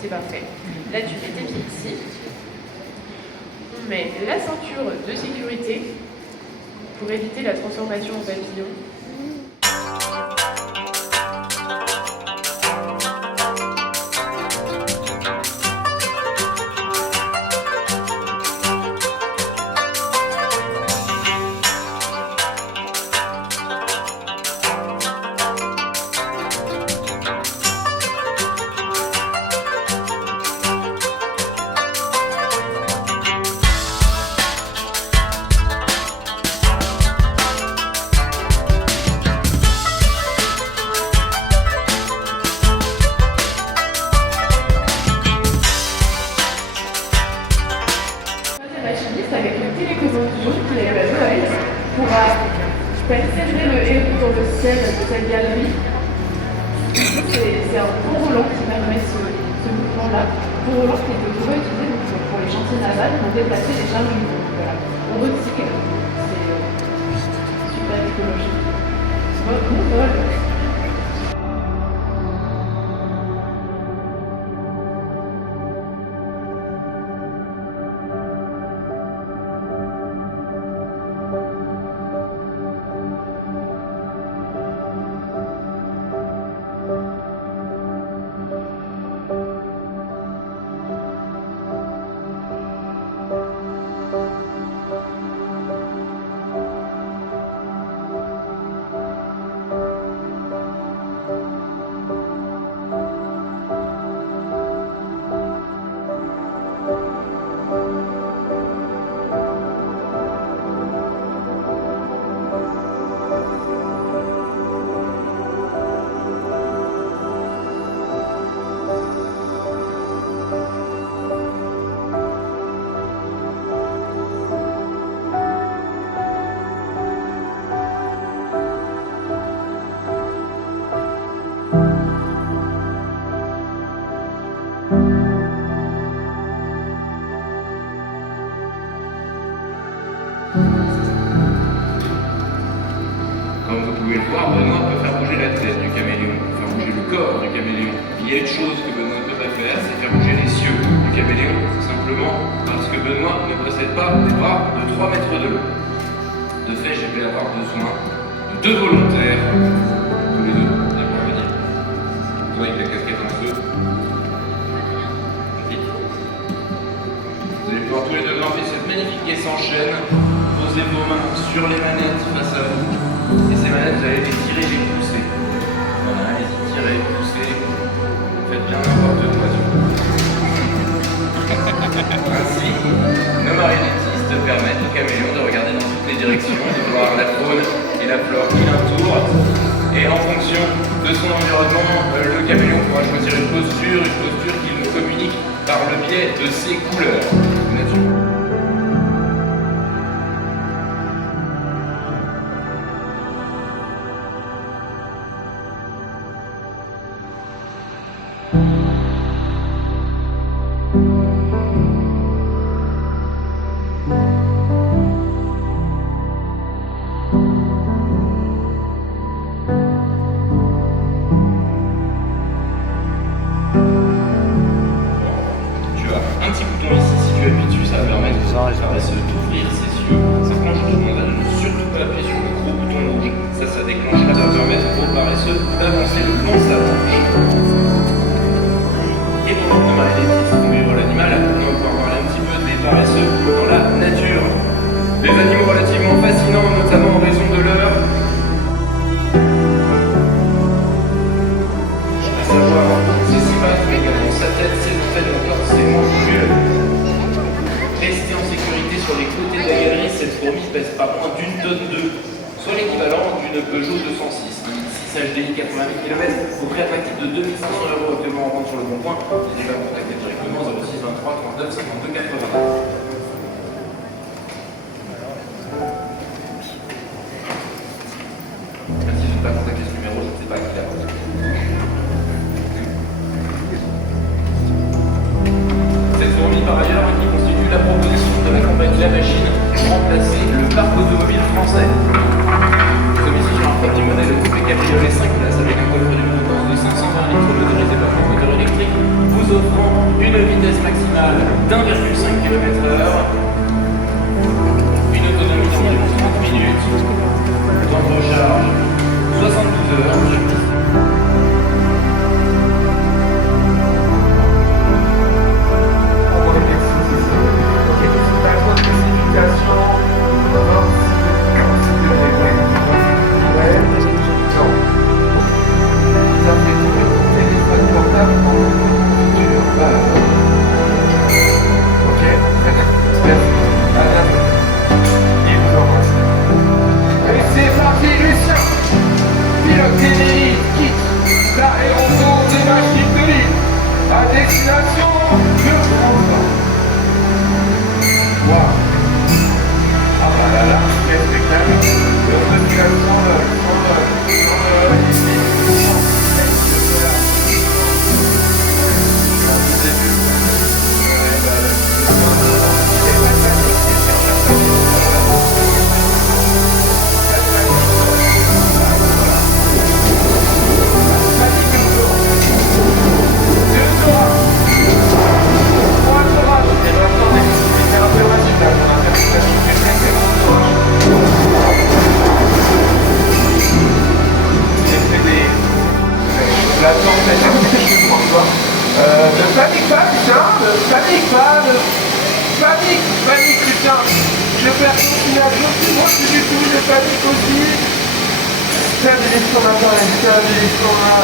C'est parfait. Là, tu mets tes pieds ici. On met la ceinture de sécurité pour éviter la transformation en papillon. Avec une télécommande qui est à Noël pourra célébrer le héros dans le ciel de cette galerie. C'est un pont roulant qui permet ce mouvement-là. Pont roulant qui est toujours utilisé pour les chantiers navals pour déplacer les charges du pont. Voilà. On recycle. C'est super écologique. Bon vol. Comme vous pouvez le voir, Benoît peut faire bouger la tête du caméléon, faire bouger le corps du caméléon. Il y a une chose que Benoît ne peut pas faire, c'est faire bouger les cieux du caméléon, tout simplement parce que Benoît ne possède pas des bras de 3 mètres de long. De fait, je vais avoir besoin de 2 volontaires, tous les deux, d'accord, venir. Toi avec la casquette en feu. Vous allez pouvoir tous les deux grimper cette magnifique caisse en chaîne. Posez vos mains sur les manettes face à vous. Et ces manettes, vous allez les tirer, les pousser. Voilà, allez-y, tirez, poussez. Faites bien n'importe quoi. Ainsi, nos marionnettistes permettent au caméléon de regarder dans toutes les directions, de voir la faune et la flore qui l'entourent. Et en fonction de son environnement, le caméléon pourra choisir une posture qu'il nous communique par le biais de ses couleurs. Un petit bouton ici, si tu appuies dessus, ça va permettre d'ouvrir ses yeux. Ça planche de demande ne surtout pas appuyer sur le gros bouton rouge. Ça déclenche, ça va permettre au paresseux d'avancer le long de sa manche. Et pendant que nos marionnettistes vont vivre l'animal, on va pouvoir parler un petit peu des paresseux dans la nature. Des animaux relativement fascinants, notamment en raison de leur soit l'équivalent d'une Peugeot 206, un X6 HDI 88 km au prix attractif de 2 500 € actuellement en vente sur le bon coin. N'hésitez pas à contacter directement 06 23 39 52 89. Merci de ne pas contacter ce numéro, je ne sais pas qui l'a posé. Cette fourmi par ailleurs qui constitue la proposition de la compagnie La Machine pour remplacer le parc automobile français. Nous sommes ici sur un petit modèle de coupé cabriolet 5 places avec un coffre de potence de 520 litres motorisé par un moteur électrique, vous offrant une vitesse maximale d'1,5 km/h, une autonomie d'environ 30 minutes, temps de recharge 72 heures sur piste. Panique, putain. Je perds mon final, je suis moi plus du tout, je panique aussi. C'est un délice qu'on a pas, c'est un délice qu'on a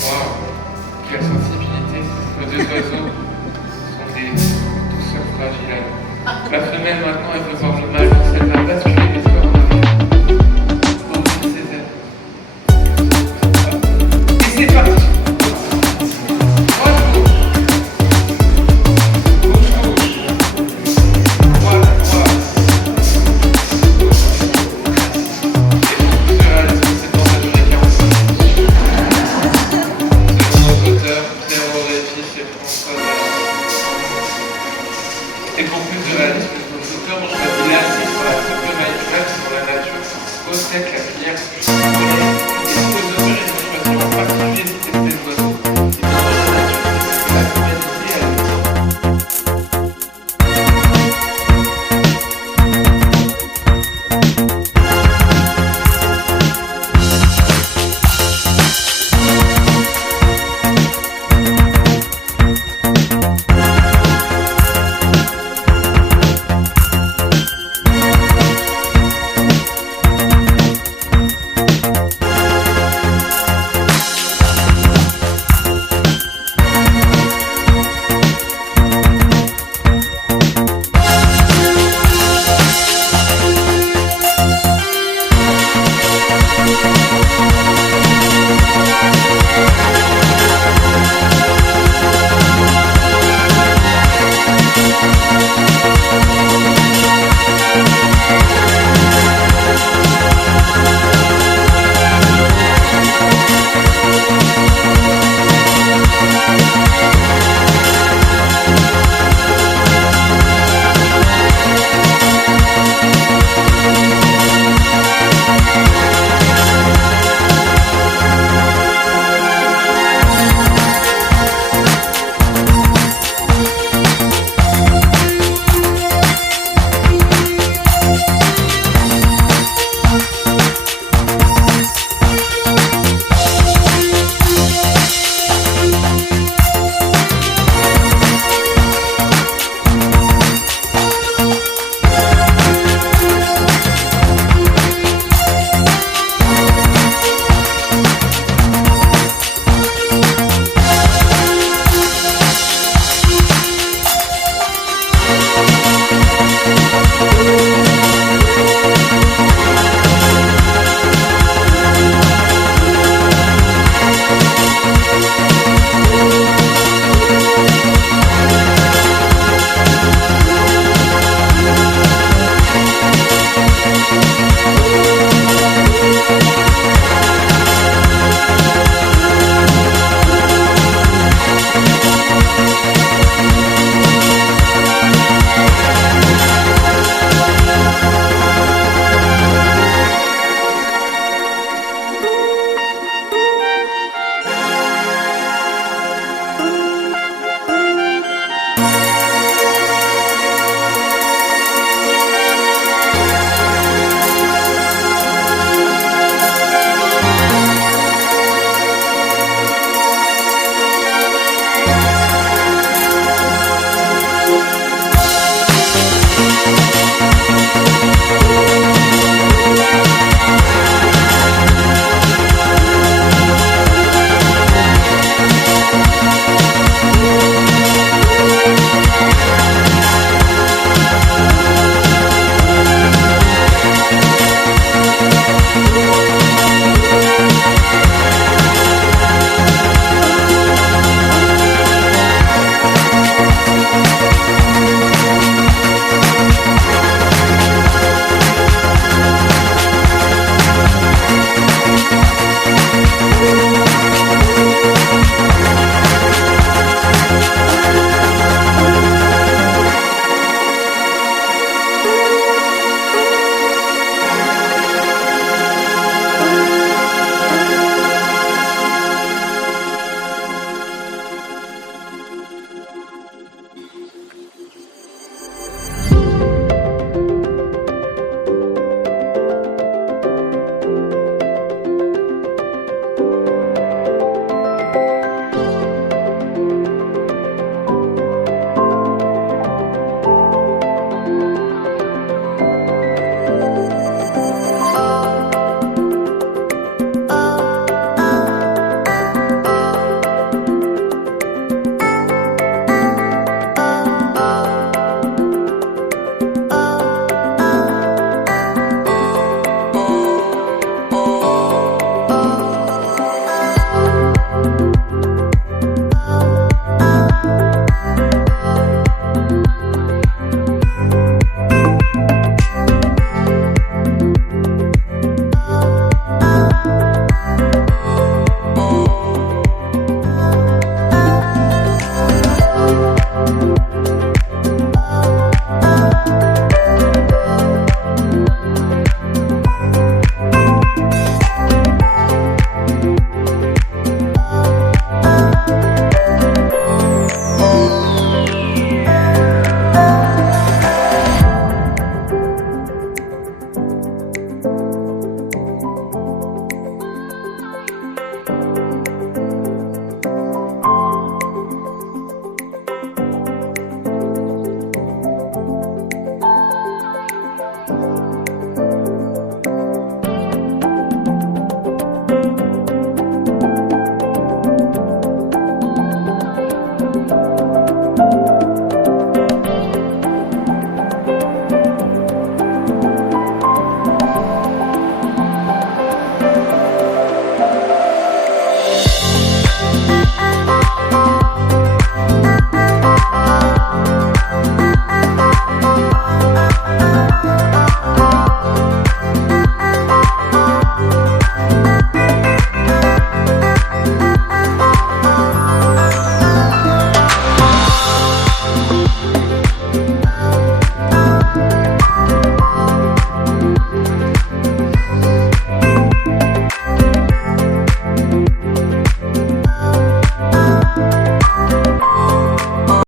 Waouh, quelle sensibilité. Nos deux oiseaux sont des douceurs fragiles. La femelle maintenant, elle peut